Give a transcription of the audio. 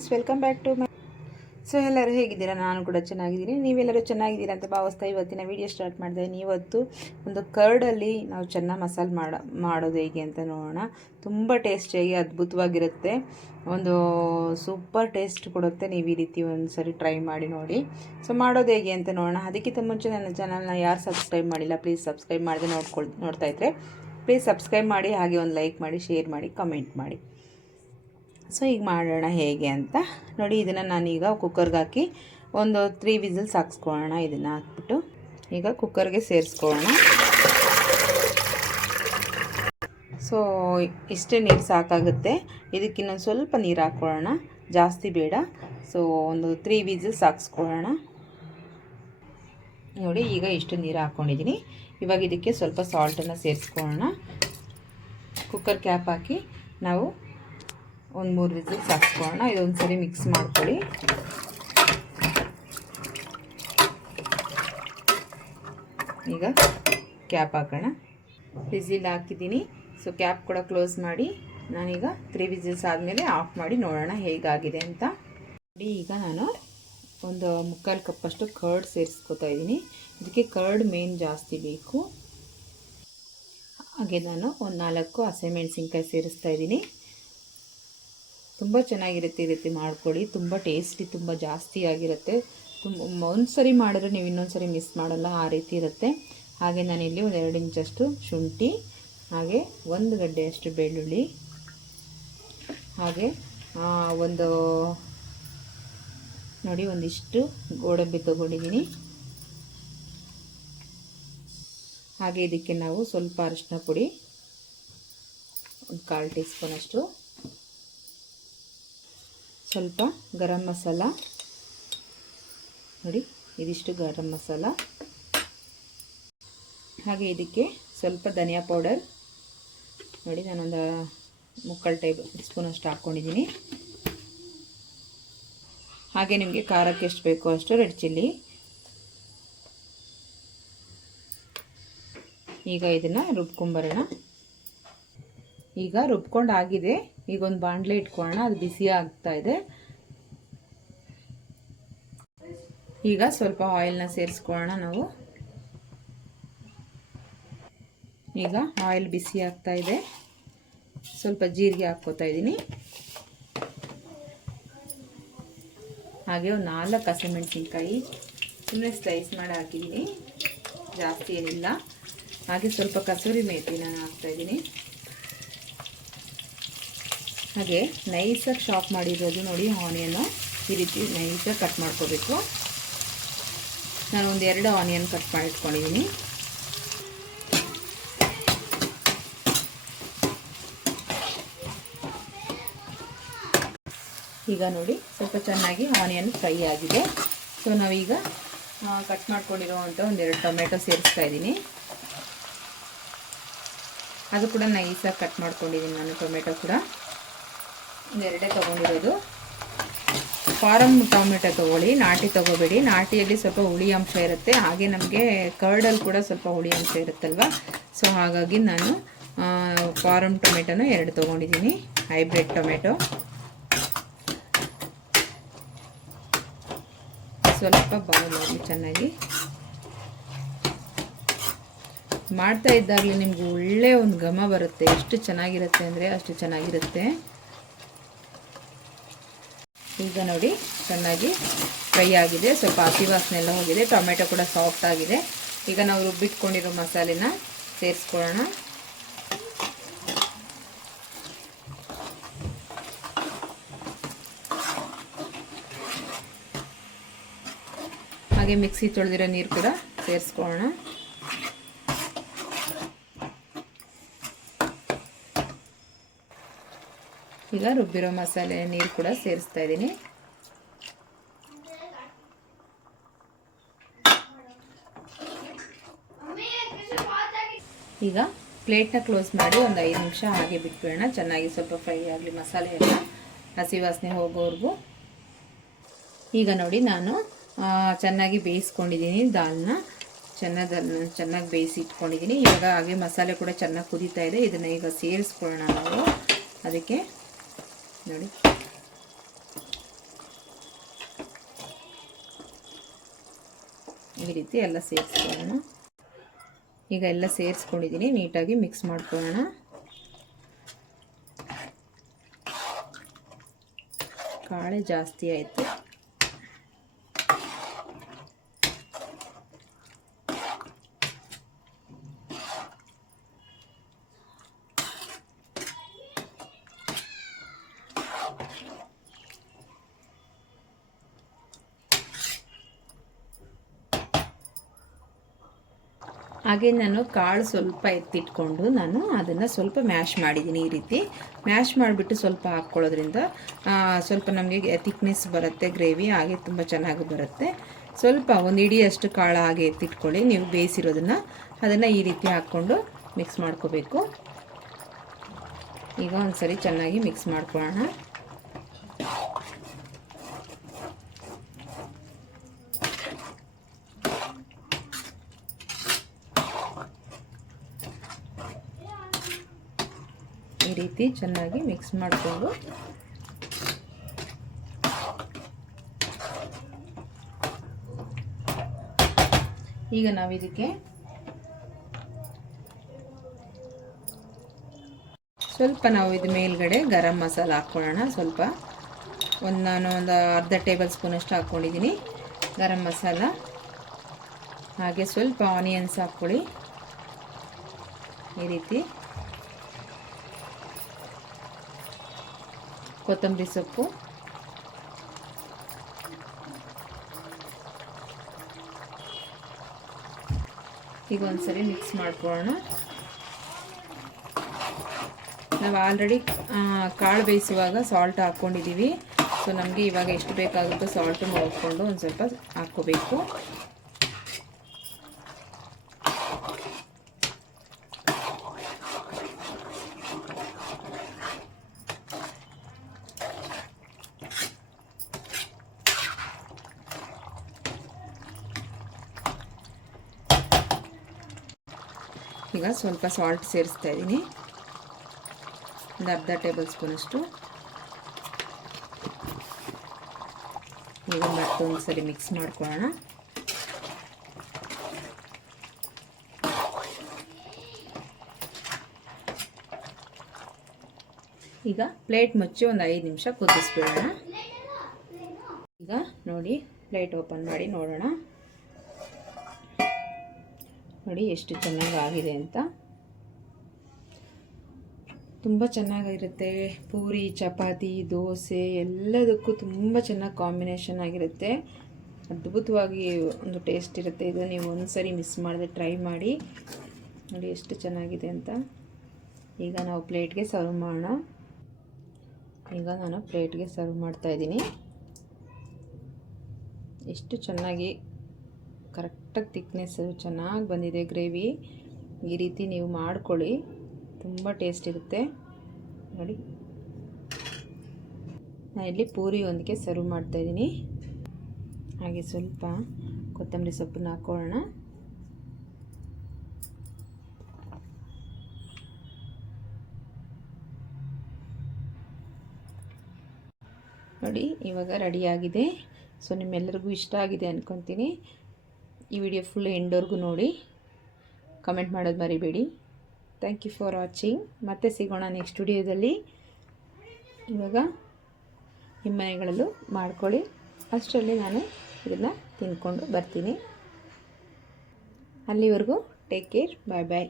Friends, welcome back to my. So ಎಲ್ಲರೂ ಹೇಗಿದ್ದೀರಾ? ನಾನು ಕೂಡ ಚೆನ್ನಾಗಿದ್ದೀನಿ. ನೀವೆಲ್ಲರೂ ಚೆನ್ನಾಗಿದ್ದೀರಾ ಅಂತ ಭಾವಿಸ್ತಾ ಇವತ್ತಿನ ವಿಡಿಯೋ ಸ್ಟಾರ್ಟ್ ಮಾಡಿದೆ. ಇವತ್ತು ಒಂದು ಕರ್ಡಲ್ಲಿ ನಾವು ಚೆನ್ನಾಗಿ ಮಸಾಲೆ ಮಾಡೋದು ಹೇಗೆ ಅಂತ ನೋಡೋಣ. ತುಂಬ ಟೇಸ್ಟಿಯಾಗಿ ಅದ್ಭುತವಾಗಿರುತ್ತೆ, ಒಂದು ಸೂಪರ್ ಟೇಸ್ಟ್ ಕೊಡುತ್ತೆ. ನೀವು ಈ ರೀತಿ ಒಂದು ಸರಿ ಟ್ರೈ ಮಾಡಿ ನೋಡಿ. ಸೊ ಮಾಡೋದು ಹೇಗೆ ಅಂತ ನೋಡೋಣ. ಅದಕ್ಕಿಂತ ಮುಂಚೆ ನನ್ನ ಚಾನಲ್ನ ಯಾರು ಸಬ್ಸ್ಕ್ರೈಬ್ ಮಾಡಿಲ್ಲ, ಪ್ಲೀಸ್ ಸಬ್ಸ್ಕ್ರೈಬ್ ಮಾಡಿದೆ ನೋಡ್ತಾ ಇದ್ದರೆ ಪ್ಲೀಸ್ ಸಬ್ಸ್ಕ್ರೈಬ್ ಮಾಡಿ, ಹಾಗೆ ಒಂದು ಲೈಕ್ ಮಾಡಿ, ಶೇರ್ ಮಾಡಿ, ಕಮೆಂಟ್ ಮಾಡಿ. ಸೊ ಈಗ ಮಾಡೋಣ ಹೇಗೆ ಅಂತ ನೋಡಿ. ಇದನ್ನು ನಾನೀಗ ಕುಕ್ಕರ್ಗೆ ಹಾಕಿ ಒಂದು 3 ವಿಸಿಲ್ಸ್ ಹಾಕ್ಸ್ಕೊಳ್ಳೋಣ. ಇದನ್ನು ಹಾಕ್ಬಿಟ್ಟು ಈಗ ಕುಕ್ಕರ್ಗೆ ಸೇರಿಸ್ಕೊಳ್ಳೋಣ. ಸೊ ಇಷ್ಟೇ ನೀರು ಸಾಕಾಗುತ್ತೆ. ಇದಕ್ಕಿನ್ನೊಂದು ಸ್ವಲ್ಪ ನೀರು ಹಾಕ್ಕೊಳ್ಳೋಣ, ಜಾಸ್ತಿ ಬೇಡ. ಸೊ ಒಂದು 3 ವಿಸಿಲ್ಸ್ ಹಾಕ್ಸ್ಕೊಳ್ಳೋಣ. ನೋಡಿ ಈಗ ಇಷ್ಟು ನೀರು ಹಾಕ್ಕೊಂಡಿದ್ದೀನಿ. ಇವಾಗ ಇದಕ್ಕೆ ಸ್ವಲ್ಪ ಸಾಲ್ಟನ್ನು ಸೇರಿಸ್ಕೊಳ್ಳೋಣ. ಕುಕ್ಕರ್ ಕ್ಯಾಪ್ ಹಾಕಿ ನಾವು ಒಂದು 3 ವಿಸಿಲ್ಸ್ ಹಾಕ್ಕೊಳ್ಳೋಣ. ಇದೊಂದು ಸರಿ ಮಿಕ್ಸ್ ಮಾಡ್ಕೊಳ್ಳಿ. ಈಗ ಕ್ಯಾಪ್ ಹಾಕೋಣ. ವಿಸಿಲ್ ಹಾಕಿದ್ದೀನಿ. ಸೊ ಕ್ಯಾಪ್ ಕೂಡ ಕ್ಲೋಸ್ ಮಾಡಿ ನಾನೀಗ 3 ವಿಸಿಲ್ಸ್ ಆದಮೇಲೆ ಆಫ್ ಮಾಡಿ ನೋಡೋಣ ಹೇಗಾಗಿದೆ ಅಂತ. ನೋಡಿ ಈಗ ನಾನು ಒಂದು 3/4 ಕಪ್ಪಷ್ಟು ಕರ್ಡ್ ಸೇರಿಸ್ಕೊತಾ ಇದ್ದೀನಿ. ಇದಕ್ಕೆ ಕರ್ಡ್ ಮೇನ್ ಜಾಸ್ತಿ ಬೇಕು. ಹಾಗೆ ನಾನು ಒಂದು 4 ಹಸಿಮೆಣಸಿನ್ಕಾಯಿ ಸೇರಿಸ್ತಾ ಇದ್ದೀನಿ. ತುಂಬ ಚೆನ್ನಾಗಿರುತ್ತೆ, ಈ ರೀತಿ ಮಾಡ್ಕೊಳ್ಳಿ. ತುಂಬ ಟೇಸ್ಟಿ, ತುಂಬ ಜಾಸ್ತಿ ಆಗಿರುತ್ತೆ. ಒಂದು ಸರಿ ಮಾಡಿದ್ರೆ ನೀವು ಇನ್ನೊಂದು ಸರಿ ಮಿಸ್ ಮಾಡಲ್ಲ, ಆ ರೀತಿ ಇರುತ್ತೆ. ಹಾಗೆ ನಾನಿಲ್ಲಿ ಒಂದು 2 ಇಂಚಷ್ಟು ಶುಂಠಿ, ಹಾಗೆ 1 ಗಡ್ಡೆಯಷ್ಟು ಬೆಳ್ಳುಳ್ಳಿ, ಹಾಗೆ ಒಂದು ನೋಡಿ ಒಂದಿಷ್ಟು ಗೋಡಂಬಿ ತೊಗೊಂಡಿದ್ದೀನಿ. ಹಾಗೆ ಇದಕ್ಕೆ ನಾವು ಸ್ವಲ್ಪ ಅರಿಶಿನ ಪುಡಿ, ಒಂದು 1/4 ಟೀ ಸ್ಪೂನಷ್ಟು, ಸ್ವಲ್ಪ ಗರಂ ಮಸಾಲ, ನೋಡಿ ಇದಿಷ್ಟು ಗರಂ ಮಸಾಲ, ಹಾಗೆ ಇದಕ್ಕೆ ಸ್ವಲ್ಪ ಧನಿಯಾ ಪೌಡರ್, ನೋಡಿ ನಾನೊಂದು 3/4 ಟೇಬಲ್ ಸ್ಪೂನಷ್ಟು ಹಾಕ್ಕೊಂಡಿದ್ದೀನಿ. ಹಾಗೆ ನಿಮಗೆ ಖಾರಕ್ಕೆ ಎಷ್ಟು ಬೇಕೋ ಅಷ್ಟು ರೆಡ್ ಚಿಲ್ಲಿ. ಈಗ ಇದನ್ನು ರುಬ್ಕೊಂಬರೋಣ. ಈಗ ರುಬ್ಕೊಂಡು ಆಗಿದೆ. ಈಗ ಒಂದು ಬಾಣಲೆ ಇಟ್ಕೊಳ್ಳೋಣ, ಅದು ಬಿಸಿ ಆಗ್ತಾ ಇದೆ. ಈಗ ಸ್ವಲ್ಪ ಆಯಿಲ್ನ ಸೇರಿಸ್ಕೊಳ್ಳೋಣ ನಾವು. ಈಗ ಆಯಿಲ್ ಬಿಸಿ ಆಗ್ತಾ ಇದೆ. ಸ್ವಲ್ಪ ಜೀರಿಗೆ ಹಾಕ್ಕೋತಾ ಇದ್ದೀನಿ. ಹಾಗೆ ಒಂದು 4 ಹಸಿಮೆಣಸಿನ್ಕಾಯಿ ಸುಮ್ಮನೆ ಸ್ಲೈಸ್ ಮಾಡಿ ಹಾಕಿದ್ದೀನಿ, ಜಾಸ್ತಿ ಏನಿಲ್ಲ. ಹಾಗೆ ಸ್ವಲ್ಪ ಕಸೂರಿ ಮೇಥಿ ನಾನು ಹಾಕ್ತಾಯಿದ್ದೀನಿ. ಹಾಗೆ ನೈಸಾಗಿ ಚಾಪ್ ಮಾಡಿರೋದು ನೋಡಿ ಆನಿಯನ್ನು ಈ ರೀತಿ ನೈಸಾಗಿ ಕಟ್ ಮಾಡ್ಕೋಬೇಕು. ನಾನು ಒಂದು 2 ಆನಿಯನ್ ಕಟ್ ಮಾಡಿ ಇಟ್ಕೊಂಡಿದ್ದೀನಿ. ಈಗ ನೋಡಿ ಸ್ವಲ್ಪ ಚೆನ್ನಾಗಿ ಆನಿಯನ್ ಫ್ರೈ ಆಗಿದೆ. ಸೊ ನಾವೀಗ ಕಟ್ ಮಾಡ್ಕೊಂಡಿರೋವಂಥ ಒಂದು 2 ಟೊಮೆಟೊ ಸೇರಿಸ್ತಾ ಇದ್ದೀನಿ. ಅದು ಕೂಡ ನೈಸಾಗಿ ಕಟ್ ಮಾಡ್ಕೊಂಡಿದ್ದೀನಿ ನಾನು. ಟೊಮೆಟೊ ಕೂಡ ಒಂದು 2 ತೊಗೊಂಡಿರೋದು. ಫಾರಮ್ ಟೊಮೆಟೊ ತೊಗೊಳ್ಳಿ, ನಾಟಿ ತೊಗೋಬೇಡಿ. ನಾಟಿಯಲ್ಲಿ ಸ್ವಲ್ಪ ಹುಳಿ ಅಂಶ ಇರುತ್ತೆ, ಹಾಗೆ ನಮಗೆ ಕರ್ಡಲ್ಲಿ ಕೂಡ ಸ್ವಲ್ಪ ಹುಳಿ ಅಂಶ ಇರುತ್ತಲ್ವ. ಸೊ ಹಾಗಾಗಿ ನಾನು ಫಾರಮ್ ಟೊಮೆಟೊನ 2 ತೊಗೊಂಡಿದ್ದೀನಿ, ಹೈಬ್ರಿಡ್ ಟೊಮೆಟೊ. ಸ್ವಲ್ಪ ಬಾಯ್ಲ್ ಆಗಲಿ ಚೆನ್ನಾಗಿ. ಮಾಡ್ತಾ ಇದ್ದಾಗಲೇ ನಿಮ್ಗೆ ಒಳ್ಳೆಯ ಒಂದು ಘಮ ಬರುತ್ತೆ. ಎಷ್ಟು ಚೆನ್ನಾಗಿರುತ್ತೆ ಅಂದರೆ ಅಷ್ಟು ಚೆನ್ನಾಗಿರುತ್ತೆ. ಈಗ ನೋಡಿ ಚೆನ್ನಾಗಿ ಫ್ರೈ ಆಗಿದೆ, ಸ್ವಲ್ಪ ಹಸಿ ವಾಸನೆ ಎಲ್ಲ ಹೋಗಿದೆ, ಟೊಮೆಟೊ ಕೂಡ ಸಾಫ್ಟ್ ಆಗಿದೆ. ಈಗ ನಾವು ರುಬ್ಬಿಟ್ಕೊಂಡಿರೋ ಮಸಾಲೆನ ಸೇರಿಸ್ಕೊಳ್ಳೋಣ. ಹಾಗೆ ಮಿಕ್ಸಿ ತೊಳೆದಿರೋ ನೀರು ಕೂಡ ಸೇರಿಸ್ಕೊಳ್ಳೋಣ. ಈಗ ರುಬ್ಬಿರೋ ಮಸಾಲೆ ನೀರು ಕೂಡ ಸೇರಿಸ್ತಾ ಇದ್ದೀನಿ. ಈಗ ಪ್ಲೇಟ್ನ ಕ್ಲೋಸ್ ಮಾಡಿ ಒಂದು 5 ನಿಮಿಷ ಹಾಗೆ ಬಿಟ್ಬಿಡೋಣ. ಚೆನ್ನಾಗಿ ಸ್ವಲ್ಪ ಫ್ರೈ ಆಗಲಿ ಮಸಾಲೆ ಎಲ್ಲ, ಹಸಿ ವಾಸನೆ ಹೋಗೋವರೆಗೂ. ಈಗ ನೋಡಿ ನಾನು ಚೆನ್ನಾಗಿ ಬೇಯಿಸ್ಕೊಂಡಿದ್ದೀನಿ ದಾಲ್ನ. ಚೆನ್ನಾಗಿ ಬೇಯಿಸಿ ಇಟ್ಕೊಂಡಿದ್ದೀನಿ. ಇವಾಗ ಹಾಗೆ ಮಸಾಲೆ ಕೂಡ ಚೆನ್ನಾಗಿ ಕುದೀತಾ ಇದೆ. ಇದನ್ನು ಈಗ ಸೇರಿಸ್ಕೊಳ್ಳೋಣ ನಾವು. ಅದಕ್ಕೆ ನೋಡಿ ಈ ರೀತಿ ಎಲ್ಲ ಸೇರಿಸ್ಕೊಳ್ಳೋಣ. ಈಗ ಎಲ್ಲ ಸೇರಿಸ್ಕೊಂಡಿದ್ದೀನಿ, ನೀಟಾಗಿ ಮಿಕ್ಸ್ ಮಾಡ್ಕೊಳ್ಳೋಣ. ಕಾಳೆ ಜಾಸ್ತಿ ಆಯಿತು. ಹಾಗೆ ನಾನು ಕಾಳು ಸ್ವಲ್ಪ ಎತ್ತಿಟ್ಕೊಂಡು ನಾನು ಅದನ್ನು ಸ್ವಲ್ಪ ಮ್ಯಾಶ್ ಮಾಡಿದ್ದೀನಿ. ಈ ರೀತಿ ಮ್ಯಾಶ್ ಮಾಡಿಬಿಟ್ಟು ಸ್ವಲ್ಪ ಹಾಕ್ಕೊಳ್ಳೋದ್ರಿಂದ ಸ್ವಲ್ಪ ನಮಗೆ ಥಿಕ್ನೆಸ್ ಬರುತ್ತೆ ಗ್ರೇವಿ, ಹಾಗೆ ತುಂಬ ಚೆನ್ನಾಗಿ ಬರುತ್ತೆ. ಸ್ವಲ್ಪ ಒಂದು ಇಡಿಯಷ್ಟು ಕಾಳು ಹಾಗೆ ಎತ್ತಿಟ್ಕೊಳ್ಳಿ ನೀವು ಬೇಯಿಸಿರೋದನ್ನು. ಅದನ್ನು ಈ ರೀತಿ ಹಾಕ್ಕೊಂಡು ಮಿಕ್ಸ್ ಮಾಡ್ಕೋಬೇಕು. ಈಗ ಒಂದು ಸರಿ ಚೆನ್ನಾಗಿ ಮಿಕ್ಸ್ ಮಾಡ್ಕೊಳ್ಳೋಣ. ಈ ರೀತಿ ಚೆನ್ನಾಗಿ ಮಿಕ್ಸ್ ಮಾಡಿಕೊಂಡು ಈಗ ನಾವು ಇದಕ್ಕೆ ಸ್ವಲ್ಪ ನಾವು ಇದು ಮೇಲ್ಗಡೆ ಗರಂ ಮಸಾಲ ಹಾಕ್ಕೊಳ್ಳೋಣ. ಸ್ವಲ್ಪ ನಾನು ಒಂದು ಅರ್ಧ ಟೇಬಲ್ ಸ್ಪೂನ್ ಅಷ್ಟು ಹಾಕ್ಕೊಂಡಿದ್ದೀನಿ ಗರಂ ಮಸಾಲ. ಹಾಗೆ ಸ್ವಲ್ಪ ಆನಿಯನ್ಸ್ ಹಾಕ್ಕೊಳ್ಳಿ ಈ ರೀತಿ. ಕೊತ್ತಂಬರಿ ಸೊಪ್ಪು, ಈಗ ಒಂದ್ಸರಿ ಮಿಕ್ಸ್ ಮಾಡ್ಕೊಳ್ಳೋಣ. ನಾವು ಆಲ್ರೆಡಿ ಕಾಳು ಬೇಯಿಸುವಾಗ ಸಾಲ್ಟ್ ಹಾಕ್ಕೊಂಡಿದ್ದೀವಿ. ಸೊ ನಮಗೆ ಇವಾಗ ಎಷ್ಟು ಬೇಕಾಗುತ್ತೋ ಸಾಲ್ಟ್ ನೋಡಿಕೊಂಡು ಒಂದು ಸ್ವಲ್ಪ ಹಾಕ್ಕೋಬೇಕು. ಈಗ ಸ್ವಲ್ಪ ಸಾಲ್ಟ್ ಸೇರಿಸ್ತಾ ಇದ್ದೀನಿ, ಒಂದು ಅರ್ಧ ಟೇಬಲ್ ಸ್ಪೂನಷ್ಟು. ಈಗ ಮತ್ತೊಂದು ಸರಿ ಮಿಕ್ಸ್ ಮಾಡ್ಕೊಳ್ಳೋಣ. ಈಗ ಪ್ಲೇಟ್ ಮುಚ್ಚಿ ಒಂದು 5 ನಿಮಿಷ ಕುದಿಸ್ಬಿಡೋಣ. ಈಗ ನೋಡಿ, ಪ್ಲೇಟ್ ಓಪನ್ ಮಾಡಿ ನೋಡೋಣ. ನೋಡಿ ಎಷ್ಟು ಚೆನ್ನಾಗಿ ಆಗಿದೆ ಅಂತ. ತುಂಬ ಚೆನ್ನಾಗಿರುತ್ತೆ. ಪೂರಿ, ಚಪಾತಿ, ದೋಸೆ ಎಲ್ಲದಕ್ಕೂ ತುಂಬ ಚೆನ್ನಾಗಿ ಕಾಂಬಿನೇಷನ್ ಆಗಿರುತ್ತೆ. ಅದ್ಭುತವಾಗಿ ಒಂದು ಟೇಸ್ಟ್ ಇರುತ್ತೆ. ಇದು ನೀವು ಒಂದ್ಸರಿ ಮಿಸ್ ಮಾಡದೆ ಟ್ರೈ ಮಾಡಿ. ನೋಡಿ ಎಷ್ಟು ಚೆನ್ನಾಗಿದೆ ಅಂತ. ಈಗ ನಾವು ಪ್ಲೇಟ್ಗೆ ಸರ್ವ್ ಮಾಡೋಣ. ಈಗ ನಾನು ಪ್ಲೇಟ್ಗೆ ಸರ್ವ್ ಮಾಡ್ತಾಯಿದ್ದೀನಿ. ಎಷ್ಟು ಚೆನ್ನಾಗಿ ಕರೆಕ್ಟಾಗಿ ಥಿಕ್ನೆಸ್ಸು ಚೆನ್ನಾಗಿ ಬಂದಿದೆ ಗ್ರೇವಿ. ಈ ರೀತಿ ನೀವು ಮಾಡ್ಕೊಳ್ಳಿ, ತುಂಬ ಟೇಸ್ಟ್ ಇರುತ್ತೆ. ನೋಡಿ, ನಾನಿಲ್ಲಿ ಪೂರಿ ಒಂದಕ್ಕೆ ಸರ್ವ್ ಮಾಡ್ತಾಯಿದ್ದೀನಿ. ಹಾಗೆ ಸ್ವಲ್ಪ ಕೊತ್ತಂಬರಿ ಸೊಪ್ಪನ್ನ ಹಾಕ್ಕೊಳ್ಳೋಣ. ನೋಡಿ, ಇವಾಗ ರೆಡಿಯಾಗಿದೆ. ಸೊ ನಿಮ್ಮೆಲ್ಲರಿಗೂ ಇಷ್ಟ ಆಗಿದೆ ಅಂದ್ಕೊತೀನಿ. ಈ ವಿಡಿಯೋ ಫುಲ್ ಎಂಡ್ವರೆಗೂ ನೋಡಿ, ಕಮೆಂಟ್ ಮಾಡೋದು ಮರಿಬೇಡಿ. Thank you for watching. ಮತ್ತೆ ಸಿಗೋಣ ನೆಕ್ಸ್ಟ್ ವಿಡಿಯೋದಲ್ಲಿ. ಇವಾಗ ನಿಮ್ಮ ಮನೆಗಳಲ್ಲೂ ಮಾಡ್ಕೊಳ್ಳಿ. ಅಷ್ಟರಲ್ಲಿ ನಾನು ಇದನ್ನು ತಿಂದ್ಕೊಂಡು ಬರ್ತೀನಿ. ಅಲ್ಲಿವರೆಗೂ ಟೇಕ್ ಕೇರ್. ಬಾಯ್ ಬಾಯ್.